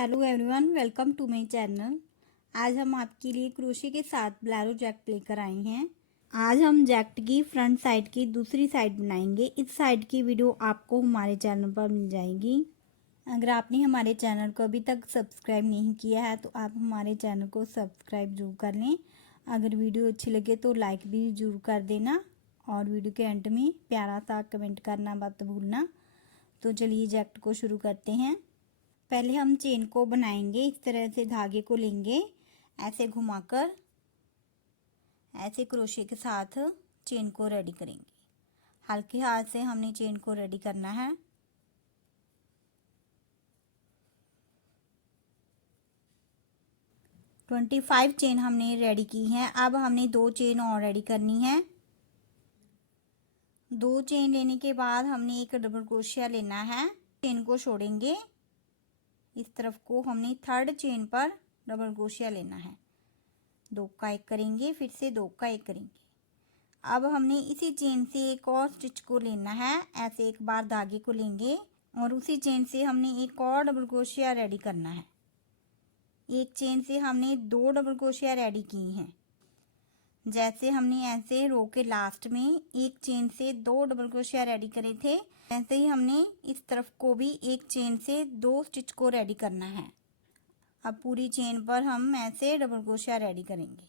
Hello everyone, welcome to my channel. आज हम आपके लिए क्रोशे के साथ ब्लैरो जैकेट लेकर आए हैं। आज हम जैकेट की फ्रंट साइड की दूसरी साइड बनाएंगे। इस साइड की वीडियो आपको हमारे चैनल पर मिल जाएगी। अगर आपने हमारे चैनल को अभी तक सब्सक्राइब नहीं किया है तो आप हमारे चैनल को सब्सक्राइब जरूर कर लें। अगर वीडियो अच्छी लगे तो लाइक भी जरूर कर देना और वीडियो के एंड में प्यारा सा कमेंट करना मत भूलना। तो चलिए जैकेट को शुरू करते हैं। पहले हम चेन को बनाएंगे। इस तरह से धागे को लेंगे, ऐसे घुमाकर ऐसे क्रोशे के साथ चेन को रेडी करेंगे। हल्के हाथ से हमने चेन को रेडी करना है। ट्वेंटी 25 चेन हमने रेडी की है। अब हमने 2 चेन और रेडी करनी है। 2 चेन लेने के बाद हमने एक डबल क्रोशिया लेना है। चेन को छोड़ेंगे, इस तरफ को हमने थर्ड चेन पर डबल क्रोशिया लेना है। 2 का 1 करेंगे, फिर से 2 का 1 करेंगे। अब हमने इसी चेन से एक और स्टिच को लेना है। ऐसे एक बार धागे को लेंगे और उसी चेन से हमने एक और डबल क्रोशिया रेडी करना है। एक चेन से हमने 2 डबल क्रोशिया रेडी की हैं। जैसे हमने ऐसे रो के लास्ट में एक चेन से 2 डबल क्रोशिया रेडी करे थे, ऐसे ही हमने इस तरफ को भी एक चेन से 2 स्टिच को रेडी करना है। अब पूरी चेन पर हम ऐसे डबल क्रोशिया रेडी करेंगे।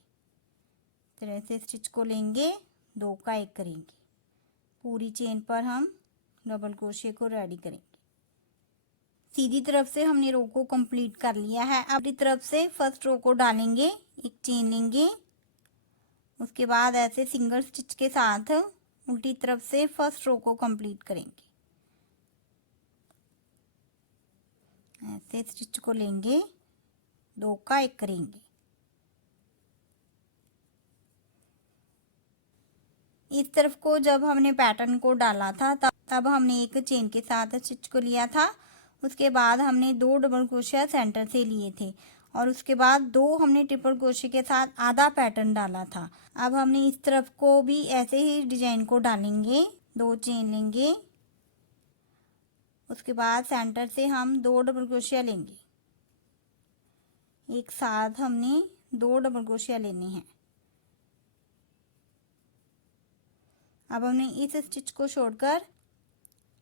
तरह से स्टिच को लेंगे, 2 का 1 करेंगे। पूरी चेन पर हम डबल क्रोशिया को रेडी करेंगे। सीधी तरफ से हमने रो को कंप्लीट कर लिया है। अब इस तरफ से फर्स्ट रो को डालेंगे, एक चेन लेंगे, उसके बाद ऐसे सिंगल स्टिच के साथ उल्टी तरफ से फर्स्ट रो को कंप्लीट करेंगे। ऐसे स्टिच को लेंगे, 2 का 1 करेंगे। इस तरफ को जब हमने पैटर्न को डाला था तब हमने एक चेन के साथ स्टिच को लिया था। उसके बाद हमने 2 डबल क्रोशिया सेंटर से लिए थे और उसके बाद 2 हमने ट्रिपल क्रोशिया के साथ आधा पैटर्न डाला था। अब हमने इस तरफ को भी ऐसे ही डिजाइन को डालेंगे। 2 चेन लेंगे, उसके बाद सेंटर से हम 2 डबल क्रोशिया लेंगे। एक साथ हमने 2 डबल क्रोशिया लेने हैं। अब हमने इस स्टिच को छोड़कर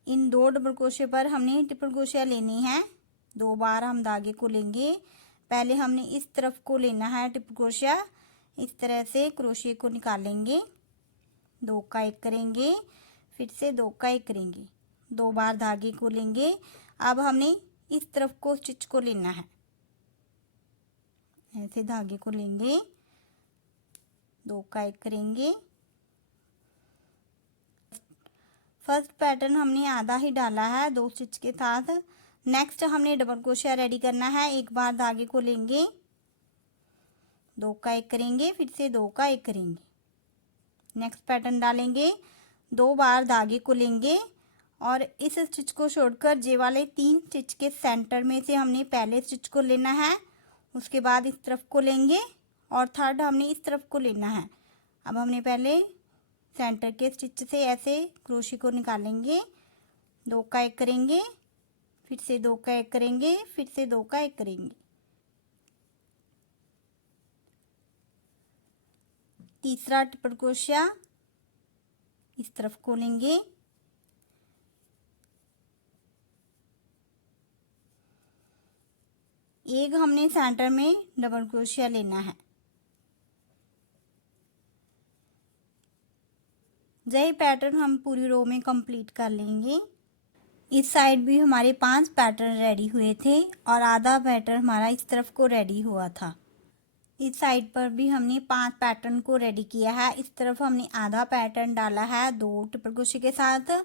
इन 2 डबल क्रोशिया पर हमने ट्रिपल क्रोशिया लेनी है। 2 बार हम धागे को लेंगे। पहले हमने इस तरफ को लेना है ट्रिपल क्रोशिया। इस तरह से क्रोशिया को निकालेंगे, 2 का 1 करेंगे, फिर से 2 का 1 करेंगे। 2 बार धागे को लेंगे। अब हमने इस तरफ को स्टिच को लेना है। ऐसे धागे को लेंगे, 2 का 1 करेंगे। फर्स्ट पैटर्न हमने आधा ही डाला है 2 स्टिच के साथ। नेक्स्ट हमने डबल क्रोशिया रेडी करना है। एक बार धागे को लेंगे, 2 का 1 करेंगे, फिर से 2 का 1 करेंगे। नेक्स्ट पैटर्न डालेंगे, 2 बार धागे को लेंगे और इस स्टिच को छोड़कर जे वाले 3 स्टिच के सेंटर में से हमने पहले स्टिच को लेना है। उसके बाद इस तरफ को लेंगे और थर्ड हमने इस तरफ को लेना है। अब हमने पहले सेंटर के स्टिच से ऐसे क्रोशे को निकालेंगे, 2 का 1 करेंगे, फिर से 2 का 1 करेंगे, फिर से 2 का 1 करेंगे। तीसरा ट्रिपल क्रोशिया इस तरफ को लेंगे, एक हमने सेंटर में डबल क्रोशिया लेना है। यही पैटर्न हम पूरी रो में कंप्लीट कर लेंगे। इस साइड भी हमारे 5 पैटर्न रेडी हुए थे और आधा पैटर्न हमारा इस तरफ को रेडी हुआ था। इस साइड पर भी हमने 5 पैटर्न को रेडी किया है। इस तरफ हमने आधा पैटर्न डाला है 2 ट्रिपल क्रोशिया के साथ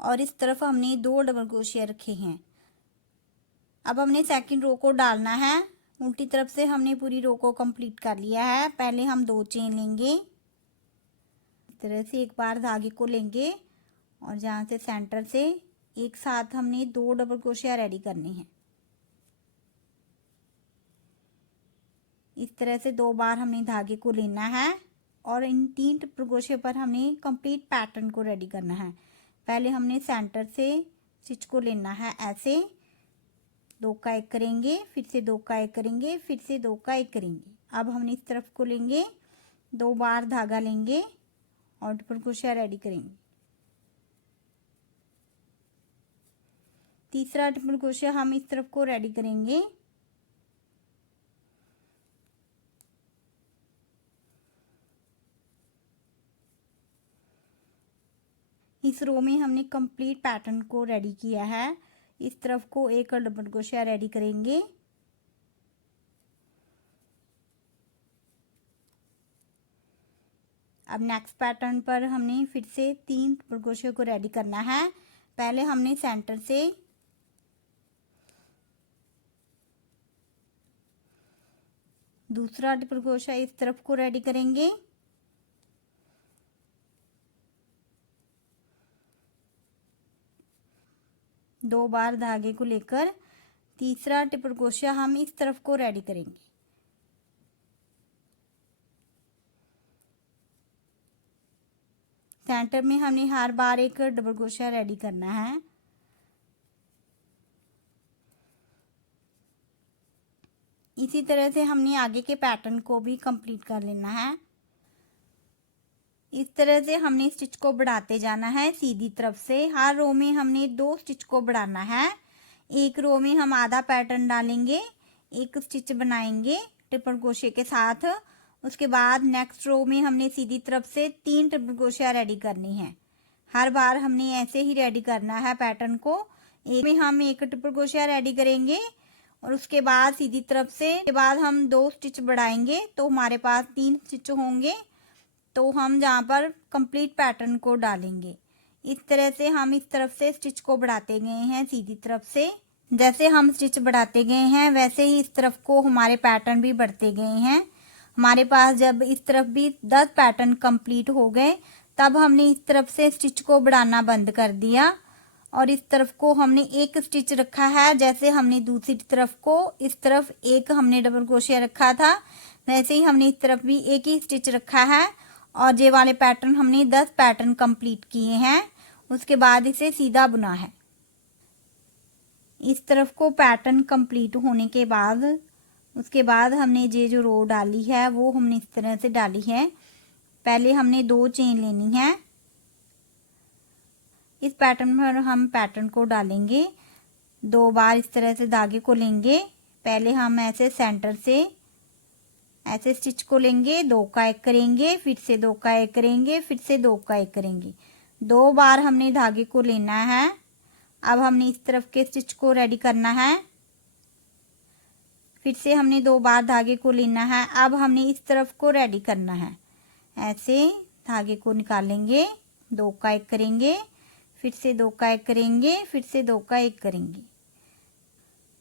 और इस तरफ हमने 2 डबल क्रोशिया रखे हैं। अब हमने सेकंड रो को डालना है। उल्टी तरफ से हमने पूरी रो को कंप्लीट कर लिया है। पहले हम 2 चेन लेंगे, इस तरह से एक बार धागे को लेंगे और जहाँ से सेंटर से एक साथ हमने 2 डबल क्रोशिया रेडी करने हैं। इस तरह से 2 बार हमने धागे को लेना है और इन 3 ट्रिपल क्रोशिया पर हमने कंप्लीट पैटर्न को रेडी करना है। पहले हमने सेंटर से स्टिच को लेना है ऐसे, दो का एक करेंगे, फिर से दो का एक करेंगे, फिर से दो का एक करेंगे। अब हमने इस तरफ को लेंगे, 2 बार धागा लेंगे और डबल क्रोशिया रेडी करेंगे। तीसरा डबल क्रोशिया हम इस तरफ को रेडी करेंगे। इस रो में हमने कंप्लीट पैटर्न को रेडी किया है। इस तरफ को एक और डबल क्रोशिया रेडी करेंगे। अब नेक्स्ट पैटर्न पर हमने फिर से 3 डबल क्रोशिया को रेडी करना है। पहले हमने सेंटर से दूसरा डबल क्रोशिया इस तरफ को रेडी करेंगे। दो बार धागे को लेकर तीसरा डबल क्रोशिया हम इस तरफ को रेडी करेंगे। सेंटर में हमने हर बार एक डबल क्रोशिया रेडी करना है। इसी तरह से हमने आगे के पैटर्न को भी कंप्लीट कर लेना है। इस तरह से हमने स्टिच को बढ़ाते जाना है सीधी तरफ से। हर रो में हमने 2 स्टिच को बढ़ाना है। एक रो में हम आधा पैटर्न डालेंगे, एक स्टिच बनाएंगे ट्रिपल क्रोशिया के साथ। उसके बाद नेक्स्ट रो में हमने सीधी तरफ से 3 ट्रिपल क्रोशिया रेडी करनी है। हर बार हमने ऐसे ही रेडी करना है पैटर्न को। एक में हम एक ट्रिपल क्रोशिया रेडी करेंगे और उसके बाद सीधी तरफ से के बाद हम 2 स्टिच बढ़ाएंगे तो हमारे पास 3 स्टिच होंगे। तो हम जहाँ पर कंप्लीट पैटर्न को डालेंगे। इस तरह से हम इस तरफ से स्टिच को बढ़ाते गए हैं सीधी तरफ से। जैसे हम स्टिच बढ़ाते गए हैं वैसे ही इस तरफ को हमारे पैटर्न भी बढ़ते गए हैं। हमारे पास जब इस तरफ भी 10 पैटर्न कंप्लीट हो गए तब हमने इस तरफ से स्टिच को बढ़ाना बंद कर दिया और इस तरफ को हमने एक स्टिच रखा है। जैसे हमने दूसरी तरफ को इस तरफ एक हमने डबल क्रोशिया रखा था वैसे ही हमने इस तरफ भी एक ही स्टिच रखा है और ये वाले पैटर्न हमने 10 पैटर्न कंप्लीट किए हैं। उसके बाद इसे सीधा बुना है। इस तरफ को पैटर्न कंप्लीट होने के बाद उसके बाद हमने ये जो रो डाली है वो हमने इस तरह से डाली है। पहले हमने 2 चेन लेनी है। इस पैटर्न पर हम पैटर्न को डालेंगे। 2 बार इस तरह से धागे को लेंगे। पहले हम ऐसे सेंटर से ऐसे स्टिच को लेंगे, 2 का एक करेंगे, फिर से 2 का एक करेंगे, फिर से 2 का एक करेंगे। 2 बार हमने धागे को लेना है। अब हमने इस तरफ के स्टिच को रेडी करना है। फिर से हमने 2 बार धागे को लेना है। अब हमने इस तरफ को रेडी करना है। ऐसे धागे को निकालेंगे, 2 का एक करेंगे, फिर से 2 का एक करेंगे, फिर से 2 का एक करेंगे।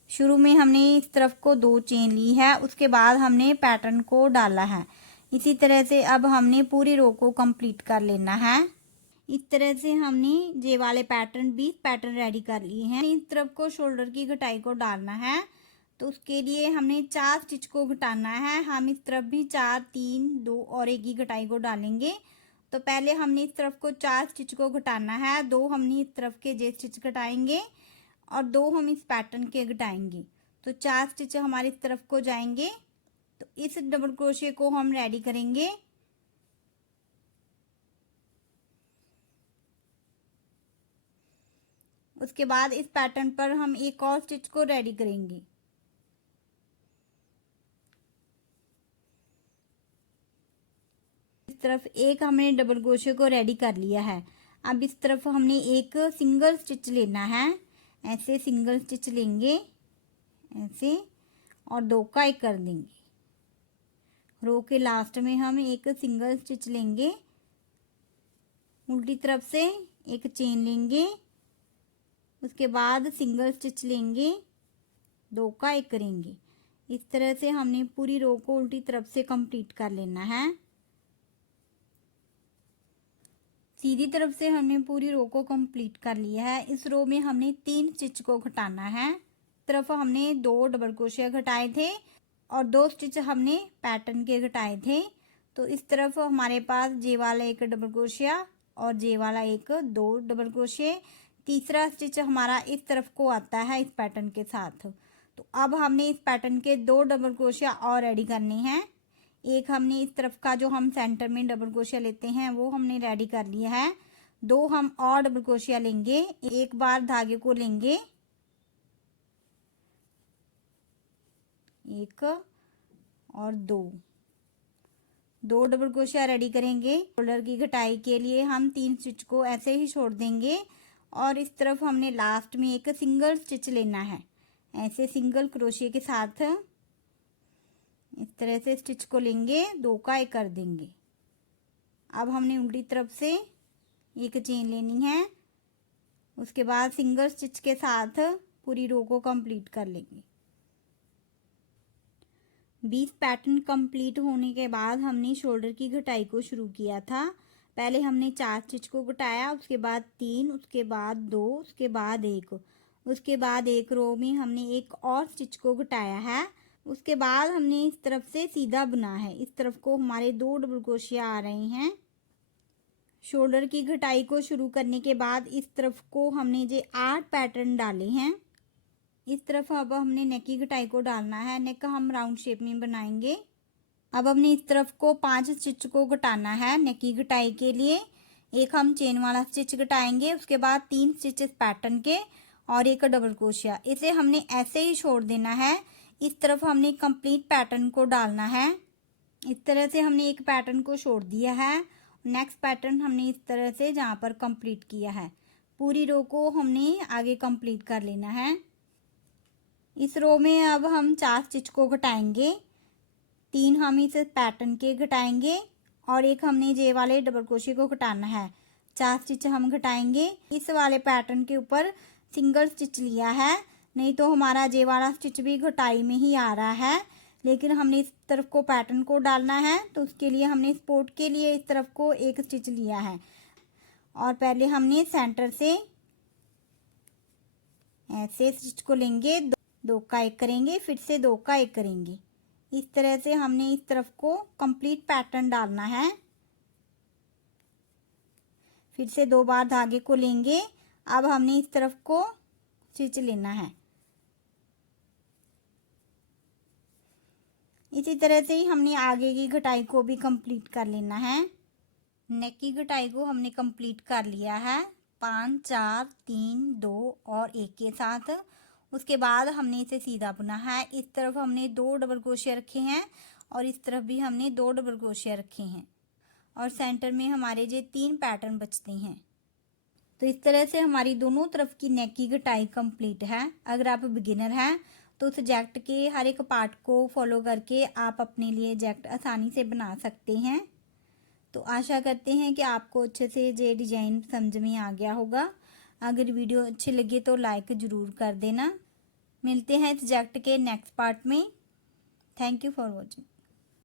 शुरू में हमने इस तरफ को 2 चेन ली है। उसके बाद हमने पैटर्न को डाला है। इसी तरह से अब हमने पूरी रो को कंप्लीट कर लेना है। इस तरह से हमने ये वाले पैटर्न 20 पैटर्न रेडी कर लिए हैं। इस तरफ को शोल्डर की घटाई को डालना है तो उसके लिए हमने 4 स्टिच को घटाना है। हम इस तरफ भी 4, 3, 2 और 1 की घटाई को डालेंगे। तो पहले हमने इस तरफ को 4 स्टिच को घटाना है। 2 हमने इस तरफ के जे स्टिच घटाएंगे और 2 हम इस पैटर्न के घटाएंगे। तो 4 स्टिच हमारे इस तरफ को जाएंगे। तो इस डबल क्रोशिया को हम रेडी करेंगे। उसके बाद इस पैटर्न पर हम एक और स्टिच को रेडी करेंगे। इस तरफ एक हमने डबल क्रोशिया को रेडी कर लिया है। अब इस तरफ हमने एक सिंगल स्टिच लेना है। ऐसे सिंगल स्टिच लेंगे ऐसे और 2 का एक कर देंगे। रो के लास्ट में हम एक सिंगल स्टिच लेंगे, उल्टी तरफ से एक चेन लेंगे, उसके बाद सिंगल स्टिच लेंगे, 2 का एक करेंगे। इस तरह से हमने पूरी रो को उल्टी तरफ से कंप्लीट कर लेना है। सीधी तरफ से हमने पूरी रो को कंप्लीट कर लिया है। इस रो में हमने 3 स्टिच को घटाना है। तरफ हमने 2 डबल क्रोशिया घटाए थे और 2 स्टिच हमने पैटर्न के घटाए थे। तो इस तरफ हमारे पास जे वाला एक डबल क्रोशिया और जे वाला एक 2 डबल क्रोशिया। तीसरा स्टिच हमारा इस तरफ को आता है इस पैटर्न के साथ। तो अब हमने इस पैटर्न के 2 डबल क्रोशिया और रेडी करने हैं। एक हमने इस तरफ का जो हम सेंटर में डबल क्रोशिया लेते हैं वो हमने रेडी कर लिया है। 2 हम और डबल क्रोशिया लेंगे, एक बार धागे को लेंगे, 1 और 2 डबल क्रोशिया रेडी करेंगे। शोल्डर की घटाई के लिए हम 3 स्टिच को ऐसे ही छोड़ देंगे और इस तरफ हमने लास्ट में एक सिंगल स्टिच लेना है। ऐसे सिंगल क्रोशिया के साथ इस तरह से स्टिच को लेंगे, 2 का एक कर देंगे। अब हमने उल्टी तरफ से एक चेन लेनी है, उसके बाद सिंगल स्टिच के साथ पूरी रो को कंप्लीट कर लेंगे। 20 पैटर्न कंप्लीट होने के बाद हमने शोल्डर की घटाई को शुरू किया था। पहले हमने 4 स्टिच को घटाया, उसके बाद 3, उसके बाद 2, उसके बाद 1, उसके बाद एक रो में हमने एक और स्टिच को घटाया है। उसके बाद हमने इस तरफ से सीधा बुना है। इस तरफ को हमारे 2 डबल क्रोशिया आ रहे हैं। शोल्डर की घटाई को शुरू करने के बाद इस तरफ को हमने जो 8 पैटर्न डाले हैं। इस तरफ अब हमने नेक की घटाई को डालना है। नेक हम राउंड शेप में बनाएंगे। अब हमने इस तरफ को 5 स्टिच को घटाना है नेक की घटाई के लिए। एक हम चेन वाला स्टिच घटाएंगे, उसके बाद 3 स्टिचेस पैटर्न के और एक डबल क्रोशिया। इसे हमने ऐसे ही छोड़ देना है। इस तरफ हमने कंप्लीट पैटर्न को डालना है। इस तरह से हमने एक पैटर्न को छोड़ दिया है। नेक्स्ट पैटर्न हमने इस तरह से जहाँ पर कंप्लीट किया है, पूरी रो को हमने आगे कंप्लीट कर लेना है। इस रो में अब हम 4 स्टिच को घटाएंगे, 3 हम इस पैटर्न के घटाएंगे और एक हमने जे वाले डबल क्रोशिया को घटाना है। 4 स्टिच हम घटाएंगे। इस वाले पैटर्न के ऊपर सिंगल स्टिच लिया है, नहीं तो हमारा जे वाला स्टिच भी घटाई में ही आ रहा है। लेकिन हमने इस तरफ को पैटर्न को डालना है, तो उसके लिए हमने सपोर्ट के लिए इस तरफ को एक स्टिच लिया है और पहले हमने सेंटर से ऐसे स्टिच को लेंगे, 2 का एक करेंगे, फिर से 2 का एक करेंगे। इस तरह से हमने इस तरफ को कंप्लीट पैटर्न डालना है। फिर से 2 बार धागे को लेंगे। अब हमने इस तरफ को स्टिच लेना है। इसी तरह से ही हमने आगे की घटाई को भी कंप्लीट कर लेना है। नेक की घटाई को हमने कंप्लीट कर लिया है 5, 4, 3, 2 और 1 के साथ। उसके बाद हमने इसे सीधा बुना है। इस तरफ हमने 2 डबल क्रोशिया रखे हैं और इस तरफ भी हमने 2 डबल क्रोशिया रखे हैं और सेंटर में हमारे जो 3 पैटर्न बचते हैं। तो इस तरह से हमारी दोनों तरफ की नेक की घटाई कंप्लीट है। अगर आप बिगिनर हैं तो उस जैकेट के हर एक पार्ट को फॉलो करके आप अपने लिए जैकेट आसानी से बना सकते हैं। तो आशा करते हैं कि आपको अच्छे से ये डिज़ाइन समझ में आ गया होगा। अगर वीडियो अच्छी लगे तो लाइक ज़रूर कर देना। मिलते हैं इस जैकेट के नेक्स्ट पार्ट में। Thank you for watching.